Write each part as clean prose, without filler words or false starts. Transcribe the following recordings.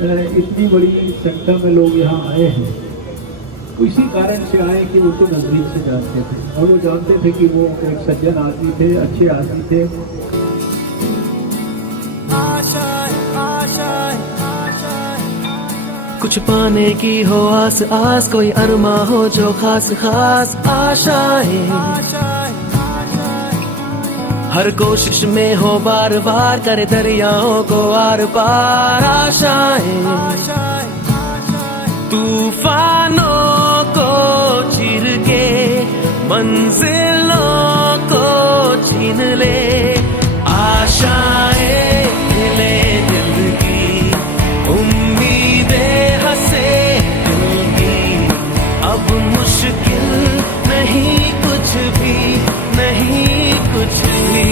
इतनी बड़ी संख्या में लोग यहाँ आए हैं, तो इसी कारण से आए कि वो तो नजदीक से जानते थे और वो जानते थे कि वो एक सज्जन आदमी थे, अच्छे आदमी थे। कुछ पाने की हो आस आस, कोई अरमा हो जो खास खास आशाएं, हर कोशिश में हो बार बार, करे दरियाओं को आर पार आशाएं, तूफानों को चीर के मंजिलों को छीन ले, आशाएं खिले दिल की, उम्मीदें हंसे दिल की, अब मुश्किल नहीं कुछ भी, नहीं कुछ भी,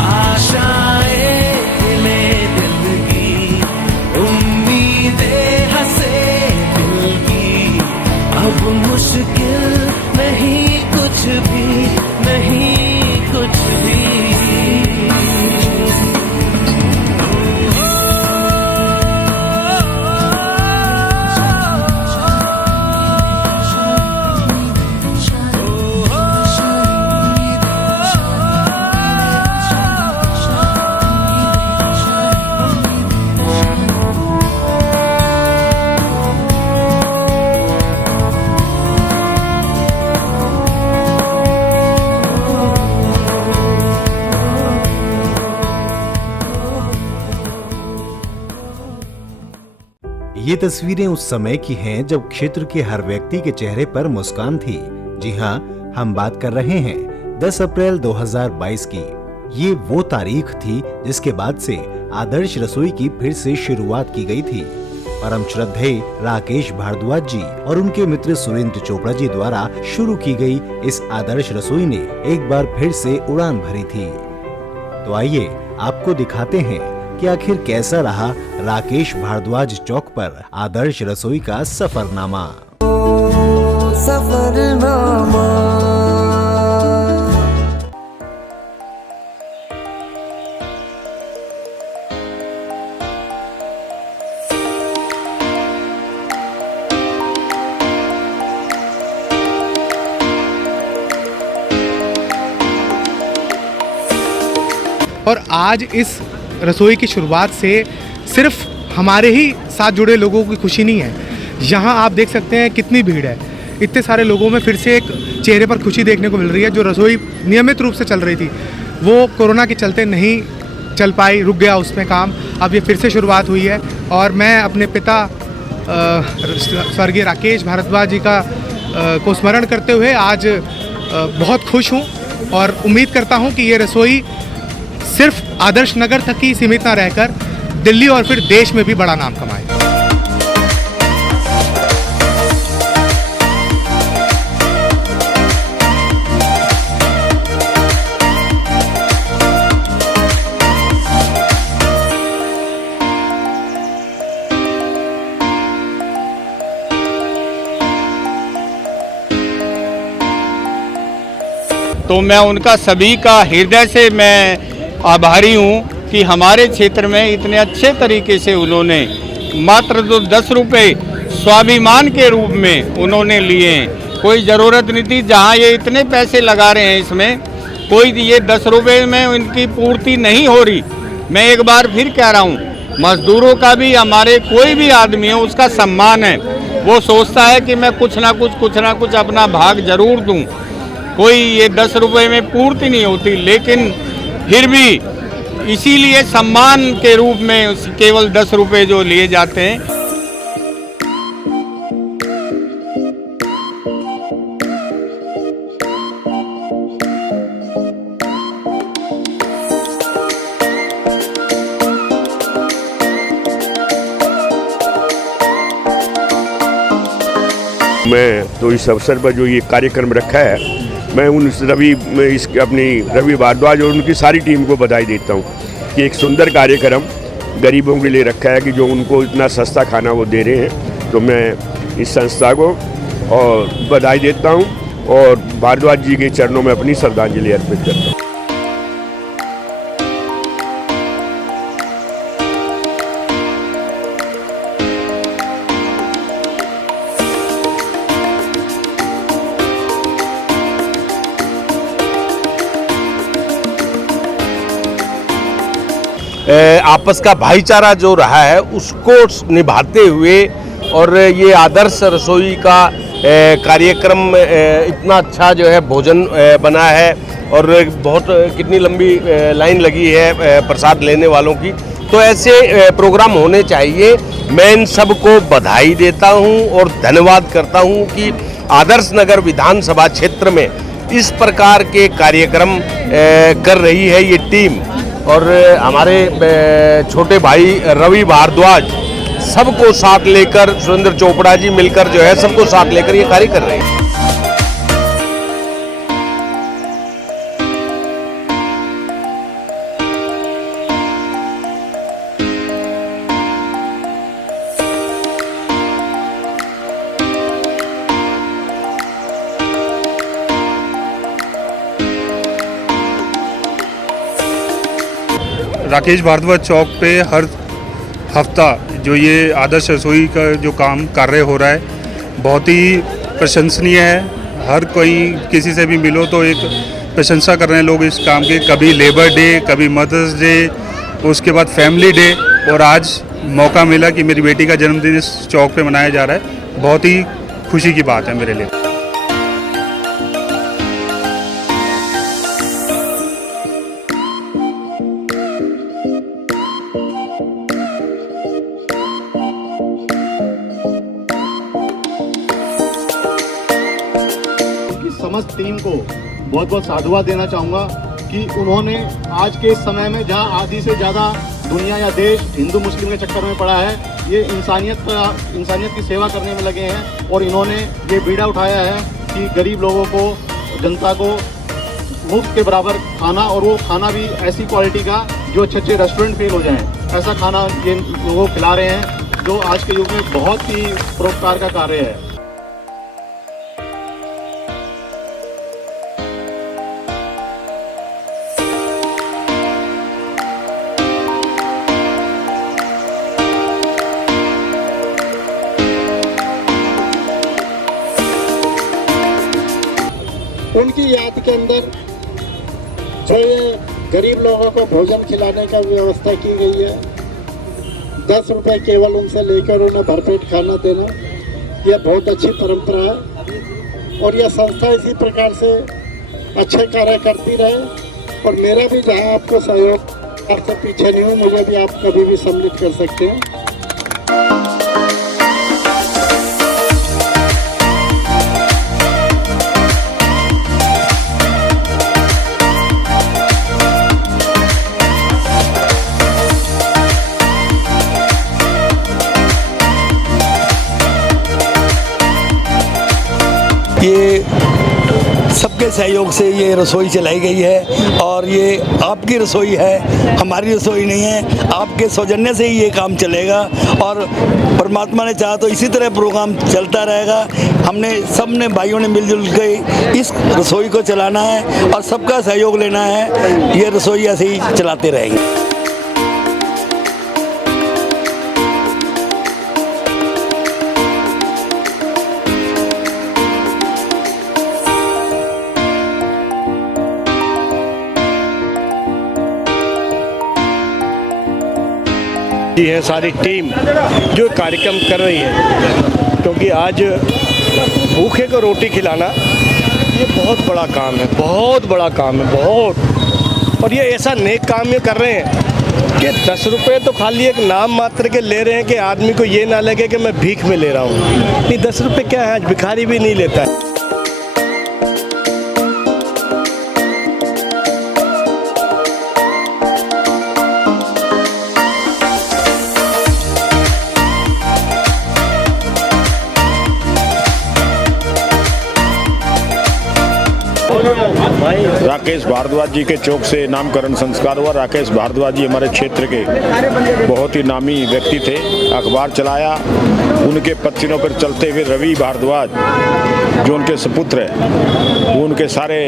आशाएं खिले दिल की, उम्मीदें हंसे दिल की, अब मुश्किल नहीं कुछ भी, नहीं कुछ भी। ये तस्वीरें उस समय की हैं जब क्षेत्र के हर व्यक्ति के चेहरे पर मुस्कान थी। जी हाँ, हम बात कर रहे हैं 10 अप्रैल 2022 की। ये वो तारीख थी जिसके बाद से आदर्श रसोई की फिर से शुरुआत की गई थी। परम श्रद्धेय राकेश भारद्वाज जी और उनके मित्र सुरेंद्र चोपड़ा जी द्वारा शुरू की गई इस आदर्श रसोई ने एक बार फिर से उड़ान भरी थी। तो आइए आपको दिखाते हैं कि आखिर कैसा रहा राकेश भारद्वाज चौक पर आदर्श रसोई का सफरनामा। सफरनामा और आज इस रसोई की शुरुआत से सिर्फ हमारे ही साथ जुड़े लोगों की खुशी नहीं है, यहाँ आप देख सकते हैं कितनी भीड़ है। इतने सारे लोगों में फिर से एक चेहरे पर खुशी देखने को मिल रही है। जो रसोई नियमित रूप से चल रही थी वो कोरोना के चलते नहीं चल पाई, रुक गया उसमें काम। अब ये फिर से शुरुआत हुई है और मैं अपने पिता स्वर्गीय राकेश भारद्वाज जी को स्मरण करते हुए आज बहुत खुश हूँ और उम्मीद करता हूँ कि ये रसोई सिर्फ आदर्श नगर तक ही सीमित ना रहकर दिल्ली और फिर देश में भी बड़ा नाम कमाए। तो मैं उनका सभी का हृदय से मैं आभारी हूँ कि हमारे क्षेत्र में इतने अच्छे तरीके से उन्होंने मात्र तो 10 रुपये स्वाभिमान के रूप में उन्होंने लिए हैं। कोई ज़रूरत नहीं थी, जहाँ ये इतने पैसे लगा रहे हैं इसमें कोई ये 10 रुपये में उनकी पूर्ति नहीं हो रही। मैं एक बार फिर कह रहा हूँ, मजदूरों का भी, हमारे कोई भी आदमी हो उसका सम्मान है। वो सोचता है कि मैं कुछ ना कुछ अपना भाग जरूर दूँ। कोई ये 10 रुपये में पूर्ति नहीं होती, लेकिन फिर भी इसीलिए सम्मान के रूप में केवल 10 रुपये जो लिए जाते हैं। मैं तो इस अवसर पर जो ये कार्यक्रम रखा है, मैं अपनी रवि भारद्वाज और उनकी सारी टीम को बधाई देता हूँ कि एक सुंदर कार्यक्रम गरीबों के लिए रखा है कि जो उनको इतना सस्ता खाना वो दे रहे हैं। तो मैं इस संस्था को और बधाई देता हूँ और भारद्वाज जी के चरणों में अपनी श्रद्धांजलि अर्पित करता हूँ। आपस का भाईचारा जो रहा है उसको निभाते हुए और ये आदर्श रसोई का कार्यक्रम इतना अच्छा जो है भोजन बना है और बहुत कितनी लंबी लाइन लगी है प्रसाद लेने वालों की। तो ऐसे प्रोग्राम होने चाहिए। मैं इन सबको बधाई देता हूं और धन्यवाद करता हूं कि आदर्श नगर विधानसभा क्षेत्र में इस प्रकार के कार्यक्रम कर रही है ये टीम। और हमारे छोटे भाई रवि भारद्वाज सबको साथ लेकर, सुरेंद्र चोपड़ा जी मिलकर जो है सबको साथ लेकर ये कार्य कर रहे हैं। राकेश भारद्वाज चौक पे हर हफ्ता जो ये आदर्श रसोई का जो काम कार्य हो रहा है बहुत ही प्रशंसनीय है। हर कोई किसी से भी मिलो तो एक प्रशंसा कर रहे हैं लोग इस काम की। कभी लेबर डे, कभी मदर्स डे, उसके बाद फैमिली डे, और आज मौका मिला कि मेरी बेटी का जन्मदिन इस चौक पे मनाया जा रहा है। बहुत ही खुशी की बात है मेरे लिए। समस्त टीम को बहुत बहुत साधुवाद देना चाहूँगा कि उन्होंने आज के इस समय में जहाँ आधी से ज़्यादा दुनिया या देश हिंदू मुस्लिम के चक्कर में पड़ा है, ये इंसानियत की सेवा करने में लगे हैं। और इन्होंने ये बीड़ा उठाया है कि गरीब लोगों को, जनता को मुफ्त के बराबर खाना, और वो खाना भी ऐसी क्वालिटी का जो अच्छे रेस्टोरेंट फेल हो जाएँ, ऐसा खाना ये लोगों को खिला रहे हैं, जो आज के युग में बहुत ही परोपकार का कार्य है। उनकी याद के अंदर जो ये गरीब लोगों को भोजन खिलाने का व्यवस्था की गई है, 10 रुपए केवल उनसे लेकर उन्हें भरपेट खाना देना, यह बहुत अच्छी परंपरा है। और यह संस्था इसी प्रकार से अच्छे कार्य करती रहे। और मेरा भी जहां आपको सहयोग आपसे पीछे नहीं हूँ, मुझे भी आप कभी भी सम्मिलित कर सकते हैं। ये सबके सहयोग से ये रसोई चलाई गई है और ये आपकी रसोई है, हमारी रसोई नहीं है। आपके सौजन्य से ही ये काम चलेगा और परमात्मा ने चाहा तो इसी तरह प्रोग्राम चलता रहेगा। हमने सब ने भाइयों ने मिलजुल के इस रसोई को चलाना है और सबका सहयोग लेना है। ये रसोई ऐसे ही चलाते रहेंगे। है सारी टीम जो कार्यक्रम कर रही है, क्योंकि आज भूखे को रोटी खिलाना ये बहुत बड़ा काम है, बहुत बड़ा काम है, बहुत। और ये ऐसा नेक काम ये कर रहे हैं कि 10 रुपये तो खाली एक नाम मात्र के ले रहे हैं कि आदमी को ये ना लगे कि मैं भीख में ले रहा हूँ। नहीं, 10 रुपये क्या है, आज भिखारी भी नहीं लेता है। राकेश भारद्वाज जी के चौक से नामकरण संस्कार हुआ। राकेश भारद्वाज जी हमारे क्षेत्र के बहुत ही नामी व्यक्ति थे, अखबार चलाया। उनके पत्तिनों पर चलते हुए रवि भारद्वाज जो उनके सुपुत्र है, वो उनके सारे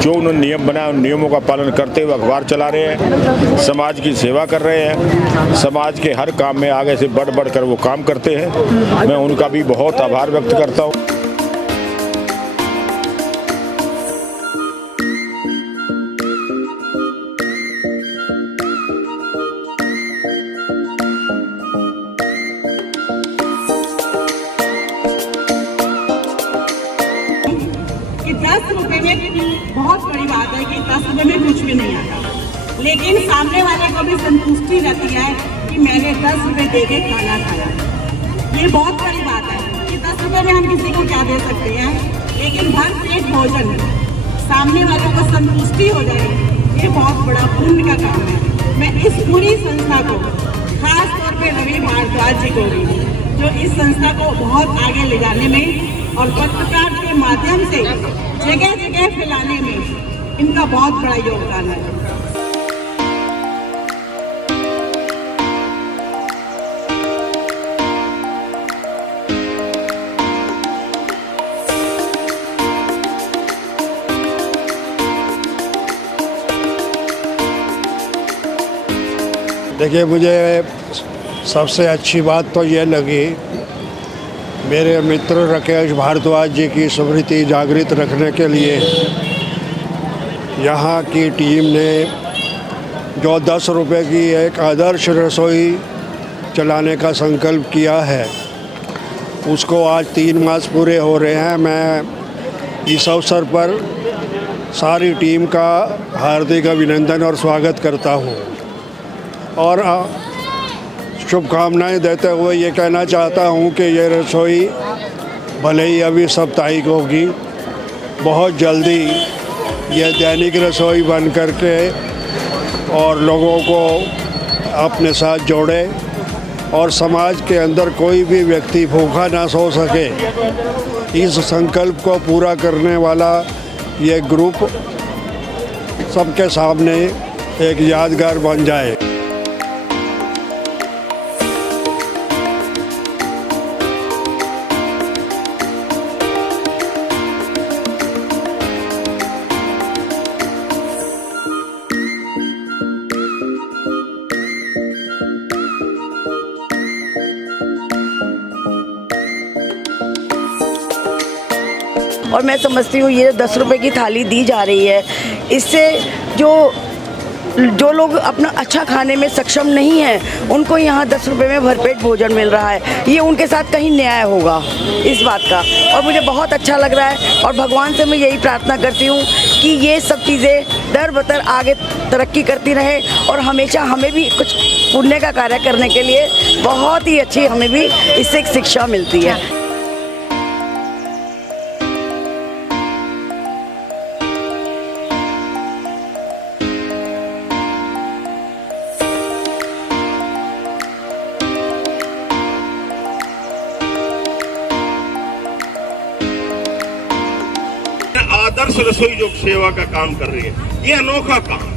जो उन्होंने नियम बनाए उन नियमों का पालन करते हुए अखबार चला रहे हैं, समाज की सेवा कर रहे हैं। समाज के हर काम में आगे से बढ़ बढ़ कर वो काम करते हैं। मैं उनका भी बहुत आभार व्यक्त करता हूँ। में नहीं आता, लेकिन सामने वाले को भी संतुष्टि रहती है कि मैंने 10 रुपये दे के खाना खाया। ये बहुत बड़ी बात है कि 10 रुपये में हम किसी को क्या दे सकते हैं, लेकिन भर पेट भोजन सामने वालों को संतुष्टि हो जाए, ये बहुत बड़ा पुण्य का काम है। मैं इस पूरी संस्था को, खास तौर पे रवि भारद्वाज जी को भी, जो इस संस्था को बहुत आगे ले जाने में और पत्रकार के माध्यम से जगह जगह फैलाने में इनका बहुत बड़ा योगदान है। देखिए, मुझे सबसे अच्छी बात तो ये लगी, मेरे मित्र राकेश भारद्वाज जी की स्मृति जागृत रखने के लिए यहाँ की टीम ने जो 10 रुपए की एक आदर्श रसोई चलाने का संकल्प किया है, उसको आज 3 मास पूरे हो रहे हैं। मैं इस अवसर पर सारी टीम का हार्दिक अभिनंदन और स्वागत करता हूँ और शुभकामनाएं देते हुए ये कहना चाहता हूँ कि ये रसोई भले ही अभी साप्ताहिक होगी, बहुत जल्दी ये दैनिक रसोई बन करके और लोगों को अपने साथ जोड़े और समाज के अंदर कोई भी व्यक्ति भूखा ना सो सके, इस संकल्प को पूरा करने वाला ये ग्रुप सबके सामने एक यादगार बन जाए। और मैं समझती हूँ ये 10 रुपए की थाली दी जा रही है, इससे जो लोग अपना अच्छा खाने में सक्षम नहीं हैं, उनको यहाँ 10 रुपए में भरपेट भोजन मिल रहा है। ये उनके साथ कहीं न्याय होगा इस बात का, और मुझे बहुत अच्छा लग रहा है। और भगवान से मैं यही प्रार्थना करती हूँ कि ये सब चीज़ें दर बतर आगे तरक्की करती रहे और हमेशा हमें भी कुछ पुण्य का कार्य करने के लिए बहुत ही अच्छी हमें भी इससे एक शिक्षा मिलती है। आदर्श रसोई जो सेवा का काम कर रही है, ये अनोखा काम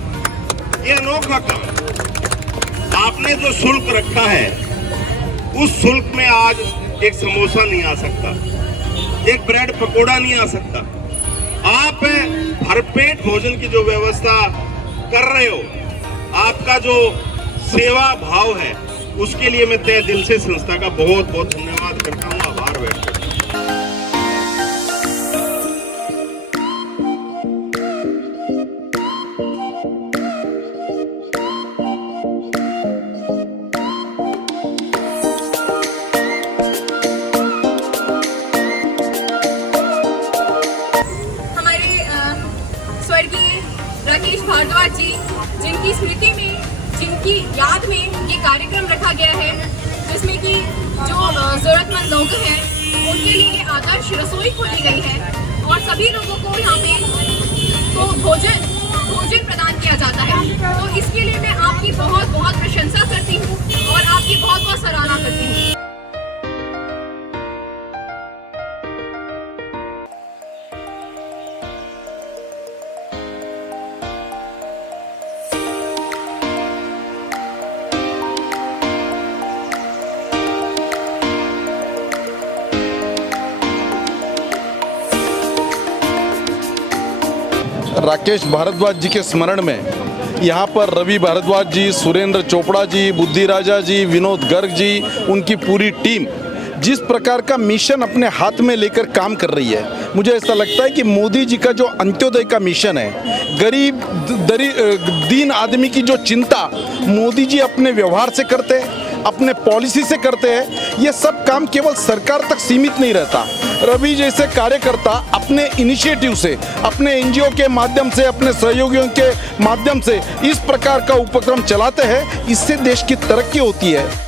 आपने जो शुल्क रखा है, उस शुल्क में आज एक समोसा नहीं आ सकता, एक ब्रेड पकोड़ा नहीं आ सकता। आप भरपेट भोजन की जो व्यवस्था कर रहे हो, आपका जो सेवा भाव है, उसके लिए मैं तहे दिल से संस्था का बहुत बहुत धन्यवाद करता हूँ, आभार व्यक्त करता हूँ। राकेश भारद्वाज जी, जिनकी स्मृति में, जिनकी याद में ये कार्यक्रम रखा गया है, जिसमें कि जो ज़रूरतमंद लोग हैं उनके लिए आदर्श रसोई खोली गई है और सभी लोगों को यहाँ पे तो भोजन प्रदान किया जाता है। तो इसके लिए मैं आपकी बहुत बहुत प्रशंसा करती हूँ और आपकी बहुत बहुत सराहना करती हूँ। राकेश भारद्वाज जी के स्मरण में यहाँ पर रवि भारद्वाज जी, सुरेंद्र चोपड़ा जी, बुद्धि राजा जी, विनोद गर्ग जी, उनकी पूरी टीम जिस प्रकार का मिशन अपने हाथ में लेकर काम कर रही है, मुझे ऐसा लगता है कि मोदी जी का जो अंत्योदय का मिशन है, गरीब दीन आदमी की जो चिंता मोदी जी अपने व्यवहार से करते हैं, अपने पॉलिसी से करते हैं। ये सब काम केवल सरकार तक सीमित नहीं रहता। रवि जैसे कार्यकर्ता अपने इनिशिएटिव से, अपने एनजीओ के माध्यम से, अपने सहयोगियों के माध्यम से इस प्रकार का उपक्रम चलाते हैं। इससे देश की तरक्की होती है।